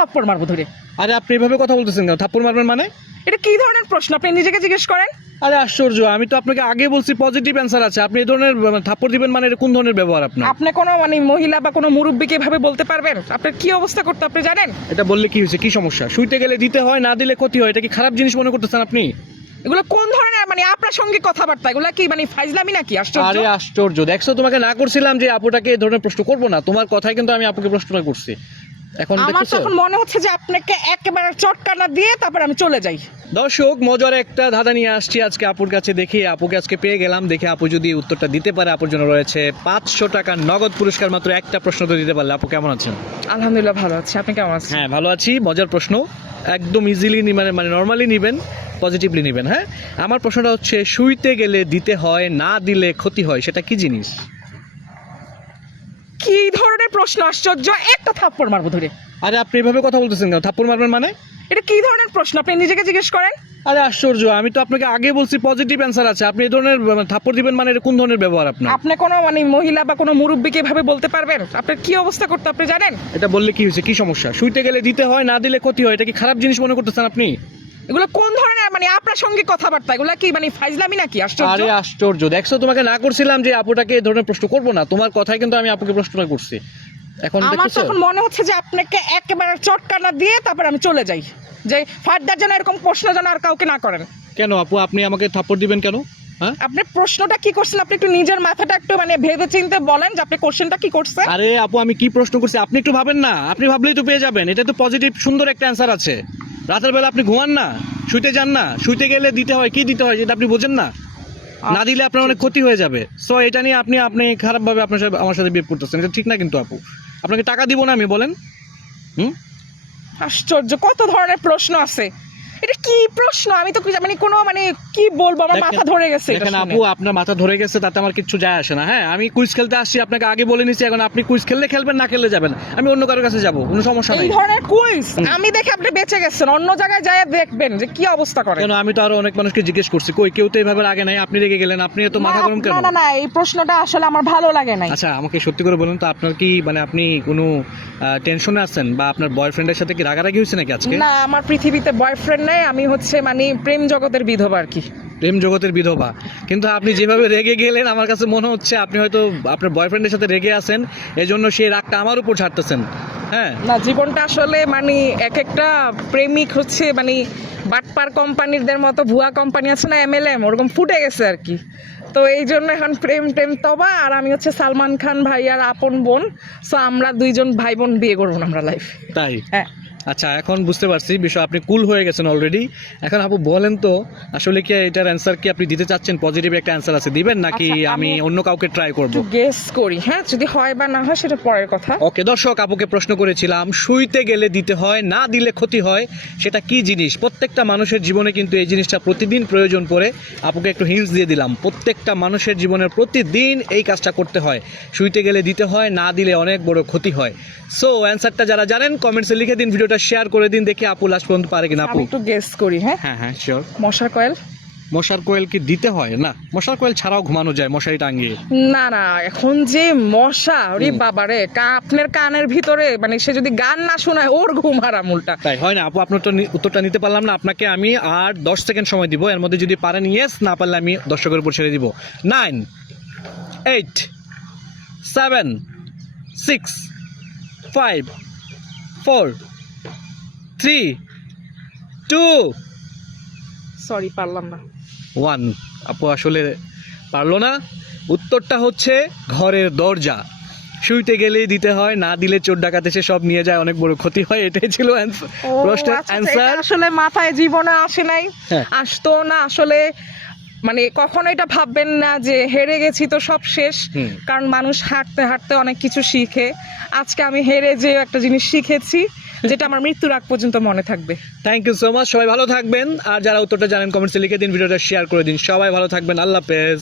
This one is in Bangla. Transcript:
থাপ্পড় মারবো ধরে। আরে আপনি এভাবে কথা বলতেছেন কেন? থাপ্পড় মারবেন মানে? এটা কি ধরনের প্রশ্ন? আপনি নিজেকে জিজ্ঞেস করেন। আরে আশ্চর্য, আমি তো আপনাকে আগে বলছি পজিটিভ অ্যান্সার আছে, আপনি এই ধরনের থাপ্পড় দিবেন মানে এটা কোন ধরনের ব্যবহার আপনার? আপনি কোনো মহিলা বা কোনো মুরব্বীকে এভাবে বলতে পারবেন? আপনার কি অবস্থা করতে আপনি জানেন? এটা বললে কি হয়েছে, কি সমস্যা? শুইতে গেলে দিতে হয়, না দিলে ক্ষতি হয়, এটা কি খারাপ জিনিস মনে করতেছেন আপনি? এগুলো কোন ধরনের আপনার সঙ্গে কথাবার্তা? এগুলো কি ফাইজলামি নাকি? আশ্চর্য। আরে আশ্চর্য, দেখছো তোমাকে না করছিলাম যে আপুটাকে এই ধরনের প্রশ্ন করবো না, তোমার কথাই কিন্তু আমি আপুকে প্রশ্নটা করছি। এখন আমার দেখতেছো? তখন মনে হচ্ছে যে আপনাকে একেবারে চটকানা দিয়ে তারপর আমি চলে যাই। দর্শক, মজার একটা ধাঁধা নিয়ে আসছি আজকে আপুর কাছে, দেখি আপুকে আজকে পেয়ে গেলাম, দেখে আপু যদি উত্তরটা দিতে পারে আপুর জন্য রয়েছে 500 টাকা নগদ পুরস্কার। মাত্র একটা প্রশ্ন তো দিতে পারলে। আপু কেমন আছেন? আলহামদুলিল্লাহ ভালো আছি, আপনি কেমন আছেন? হ্যাঁ ভালো আছি। মজার প্রশ্ন, একদম ইজিলি মানে নর্মালি নেবেন, পজিটিভলি নেবেন। হ্যাঁ, আমার প্রশ্নটা হচ্ছে শুইতে গেলে দিতে হয়, না দিলে ক্ষতি হয়, সেটা কি জিনিস? কি ধরনের প্রশ্ন? আশ্চর্য। একটা থাপ্পড় মারবো ধরে। আরে আপনি এভাবে কথা বলতেছেন কেন? থাপ্পড় মারবেন মানে? এটা কি ধরনের প্রশ্ন? আপনি নিজেকে জিজ্ঞেস করেন। আরে আশ্চর্য, আমি তো আপনাকে আগে বলছি পজিটিভ অ্যান্সার আছে, আপনি এই ধরনের থাপ্পড় দিবেন মানে এটা কোন ধরনের ব্যবহার আপনার? আপনি কোনো মহিলা বা কোনো মুরব্বীকে এভাবে বলতে পারবেন? আপনার কি অবস্থা করতে আপনি জানেন? এটা বললে কি হয়েছে, কি সমস্যা? শুইতে গেলে দিতে হয়, না দিলে ক্ষতি হয়, এটা কি খারাপ জিনিস মনে করতেছেন আপনি? এগুলো কোন ধরনের আপনার সঙ্গে কথাবার্তা? এগুলো কি ফাইজলামি নাকি? আশ্চর্য। আরে আশ্চর্য, দেখছো তোমাকে না করছিলাম যে আপুটাকে এই ধরনের প্রশ্ন করবো না, তোমার কথাই কিন্তু আমি আপুকে প্রশ্নটা করছি। এখন আমার দেখতেছো? তখন মনে হচ্ছে যে আপনাকে একেবারে চটকানা দিয়ে তারপর আমি চলে যাই, যে ফার্দার যেন এরকম প্রশ্ন যেন আর কাউকে না করেন। কেন আপু, আপনি আমাকে থাপ্পড় দিবেন কেন? হ্যাঁ, আপনি প্রশ্নটা কি করছেন? আপনি একটু নিজের মাথাটা একটু ভেবে চিন্তে বলেন যে আপনি কোশ্চেনটা কি করছেন। আরে আপু, আমি কি প্রশ্ন করছি আপনি একটু ভাবেন না, আপনি ভাবলেই তো পেয়ে যাবেন। এটা তো পজিটিভ সুন্দর একটা অ্যান্সার আছে। রাতের বেলা আপনি ঘুমান না, শুইতে যান না, শুইতে গেলে দিতে হয়, কি দিতে হয় সেটা আপনি বোঝেন না? না দিলে আপনার অনেক ক্ষতি হয়ে যাবে। সো এটা নিয়ে আপনি খারাপভাবে আপনার সাথে আমার সাথে বিহেভ করতেছেন, এটা ঠিক না কিন্তু আপু। আপনাকে টাকা দিব না আমি, বলেন। হুম, আশ্চর্য, কত ধরনের প্রশ্ন আছে। এটা কি প্রশ্ন? আমি তো কোনো কি বলবো, আমার মাথা ধরে গেছে এটা দেখেন শুনে। আপু, আপনার মাথা ধরে গেছে তাতে আমার কিচ্ছু যায় আসে না। হ্যাঁ, আমি কুইজ খেলতে আসছি, আপনাকে আগে বলে নিছি, এখন আপনি কুইজ খেললে খেলবেন, না খেললে যাবেন, আমি অন্য কারোর কাছে যাব, কোনো সমস্যা এই নাই। ধরনের কুইজ আমি দেখে আপনি বেঁচে গেছেন, অন্য জায়গায় যায় দেখবেন যে কি অবস্থা করে। কেন, আমি তো আরো অনেক মানুষকে জিজ্ঞেস করছি, কই কেউ তো এইভাবে আগে নাই, আপনি রেগে গেলেন, আপনি তো মাথা গরম কেন? না না না, এই প্রশ্নটা আসলে আমার ভালো লাগে নাই। আচ্ছা, আমাকে সত্যি করে বলুন তো, আপনার কি আপনি কোনো টেনশনে আছেন, বা আপনার বয়ফ্রেন্ডের সাথে কি রাগারাগি হয়েছে নাকি আজকে? না, আমার পৃথিবীতে বয়ফ্রেন্ড নেই, আমি হচ্ছে প্রেম জগতের বিধবা আর কি। প্রেম জগতের বিধবা? কিন্তু আপনি যেভাবে রেগে গেলেন, আমার কাছে মনে হচ্ছে আপনি হয়তো আপনার বয়ফ্রেন্ডের সাথে রেগে আছেন, এজন্য সেই রাগটা আমার উপর ছাড়তেছেন। হ্যাঁ, না, জীবনটা আসলে এক একটা প্রেমিক হচ্ছে বাটপার কোম্পানিদের মতো, ভুয়া কোম্পানি আছে না MLM, ওরকম ফুটে গেছে আর কি। তো এই জন্য এখন প্রেম টেম তবা। আর আমি হচ্ছে সালমান খান ভাইয়ার আপন বোন। সো আমরা দুইজন ভাই বোন বিয়ে করবো না আমরা লাইফ। তাই? হ্যাঁ। আচ্ছা, এখন বুঝতে পারছি বিষয়, আপনি কুল হয়ে গেছেন অলরেডি। এখন আপু বলেন তো, আসলে কি এটার অ্যান্সার কি আপনি দিতে চাচ্ছেন? পজিটিভ একটা অ্যান্সার আছে, দিবেন নাকি আচ্ছা, আমি অন্য কাউকে ট্রাই করব? একটু গেস করি, হ্যাঁ, যদি হয় বা না হয় সেটা পরের কথা। ওকে দর্শক, আপুকে প্রশ্ন করেছিলাম শুইতে গেলে দিতে হয়, না দিলে ক্ষতি হয়, সেটা কি জিনিস? প্রত্যেকটা মানুষের জীবনে কিন্তু এই জিনিসটা প্রতিদিন প্রয়োজন পড়ে। আপুকে একটু হিন্টস দিয়ে দিলাম, প্রত্যেকটা মানুষের জীবনে প্রতিদিন এই কাজটা করতে হয়। শুইতে গেলে দিতে হয়, না দিলে অনেক বড় ক্ষতি হয়। সো অ্যান্সারটা যারা জানেন কমেন্টসে লিখে দিন, ভিডিওটা শেয়ার করে দিন, দেখি আপু লাস্ট পর্যন্ত পারে কিনা। আপু আমি একটু গেস করি। হ্যাঁ হ্যাঁ হ্যাঁ শিওর। মশার কয়েল। মশার কোয়েল কি দিতে হয়? না, মশার কোয়েল ছাড়াও ঘুমানো যায় মশারি টাঙিয়ে। না না, এখন যে মশা, ওরে বাবা রে, আপনার কানের ভিতরে সে যদি গান না শোনায় ওর ঘুম হারাম উল্টা। তাই হয় না আপু, আপনার তো উত্তরটা নিতে পারলাম না। আপনাকে আমি আর 10 সেকেন্ড সময় দিব, এর মধ্যে যদি পারেন ইয়েস, না পারলে আমি দর্শকের উপর ছেড়ে দিব। 9, 8, 7, 6, 5, 4, 3, 2, সরি, পারলাম না। 1। আপু আসলে পারলো না। উত্তরটা হচ্ছে ঘরের দরজা। শুইতে গেলেই দিতে হয়, না দিলে চোর ডাকাত এসে সব নিয়ে যায়, অনেক বড় ক্ষতি হয়। এটাই ছিল প্রশ্নের অ্যান্সার। আসলে মাথায় জীবনে আসে নাই, হ্যাঁ। আসতো না আসলে। কখনো এটা ভাববেন না যে হেরে গেছি তো সব শেষ। কারণ মানুষ হাঁটতে হাঁটতে অনেক কিছু শিখে। আজকে আমি হেরে যে একটা জিনিস শিখেছি, যেটা আমার মৃত্যুর আগ পর্যন্ত মনে থাকবে। থ্যাংক ইউ সো মাচ, সবাই ভালো থাকবেন। আর যারা উত্তরটা জানেন কমেন্টসে লিখে দিন, ভিডিওটা শেয়ার করে দিন। সবাই ভালো থাকবেন, আল্লাহ হাফেজ।